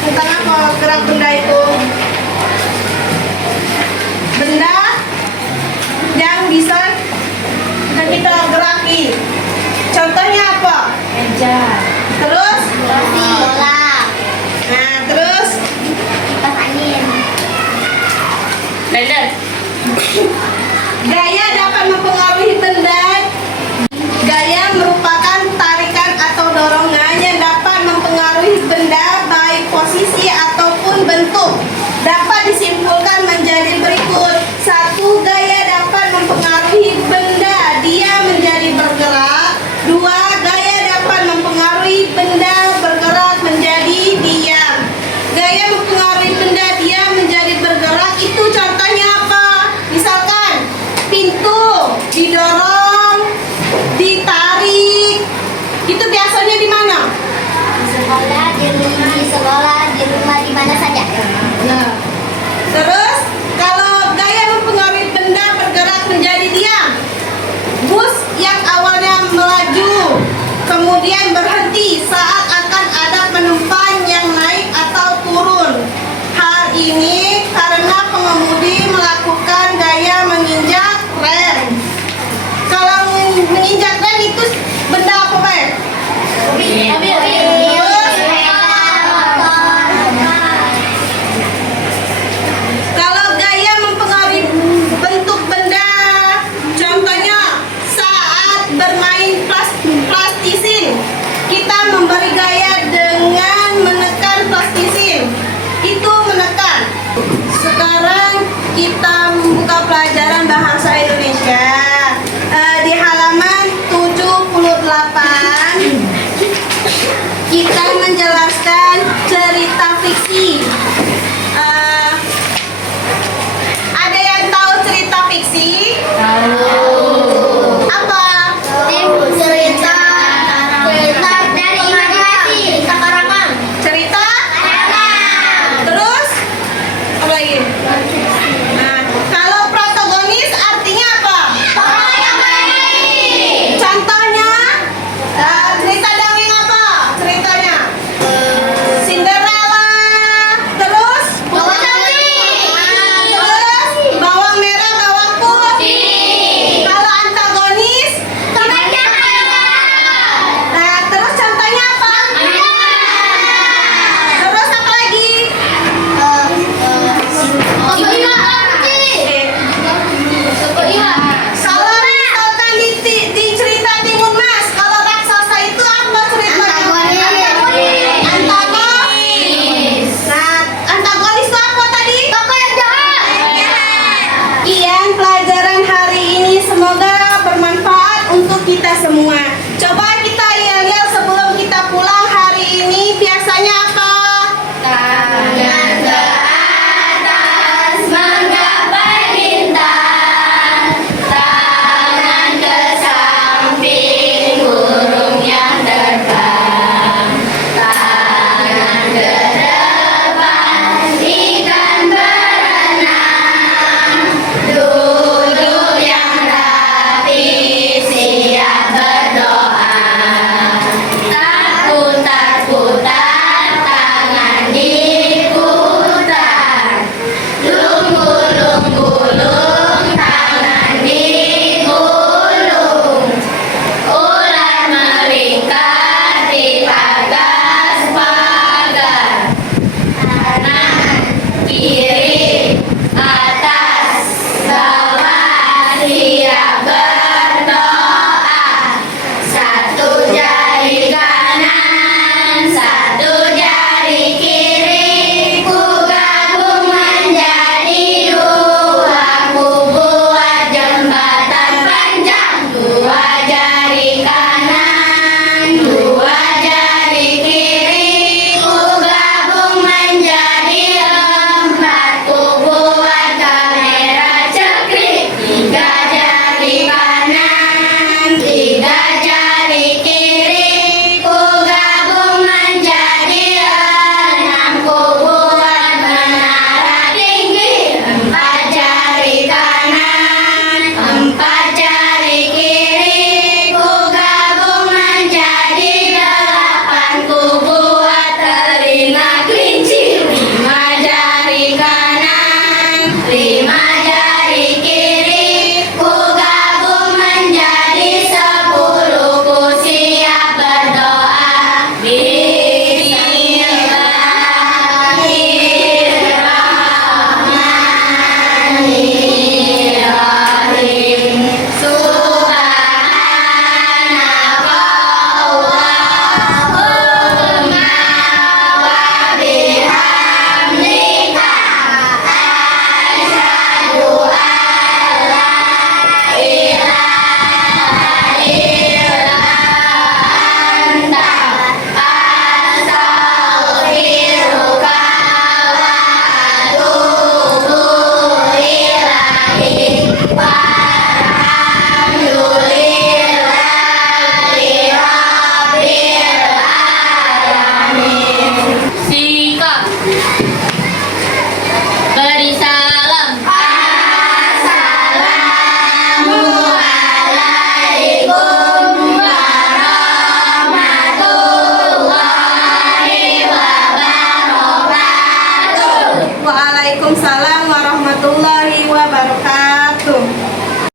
Tentang apa gerak benda itu? Benda yang bisa kita geraki. Contohnya apa? Meja. Terus? Bola. Nah, terus? Kipas angin. Blender. Gaya dapat mempengaruhi benda. Gaya merupakan tarikan atau dorongan yang dapat mempengaruhi benda baik posisi ataupun bentuk. Dapat disimpulkan menjadi berikut. 1. Gaya dapat mempengaruhi benda, dia menjadi bergerak. 2. Gaya dapat mempengaruhi benda bergerak menjadi diam. Gaya mempengaruhi benda dia menjadi bergerak itu contohnya apa? Misalkan pintu didorong, ditarik. Itu biasanya di mana? Di sekolah, di rumah, di mana saja. Nah, terus kalau gaya mempengaruhi benda bergerak menjadi diam, bus yang awalnya melaju kemudian berhenti saat akan ada penumpang yang naik atau turun. Hal ini karena pengemudi melakukan gaya menginjak rem. Kalau menginjak rem itu benda apa, Pak? Kalau gaya mempengaruhi bentuk benda, contohnya saat bermain plastisin, kita memberi gaya dengan menekan plastisin. Itu menekan. Sekarang kita membuka pelajaran bahasa Indonesia. Di halaman 78 kita menjelaskan cerita fiksi. Ada yang tahu cerita fiksi? Apa? Cerita dari imajinasi, cerita karangan. Cerita? Terus? Apa lagi? Nah, kalau protagonis artinya apa? Contohnya? Cerita dongeng apa? Ceritanya? Waalaikumsalam warahmatullahi wabarakatuh.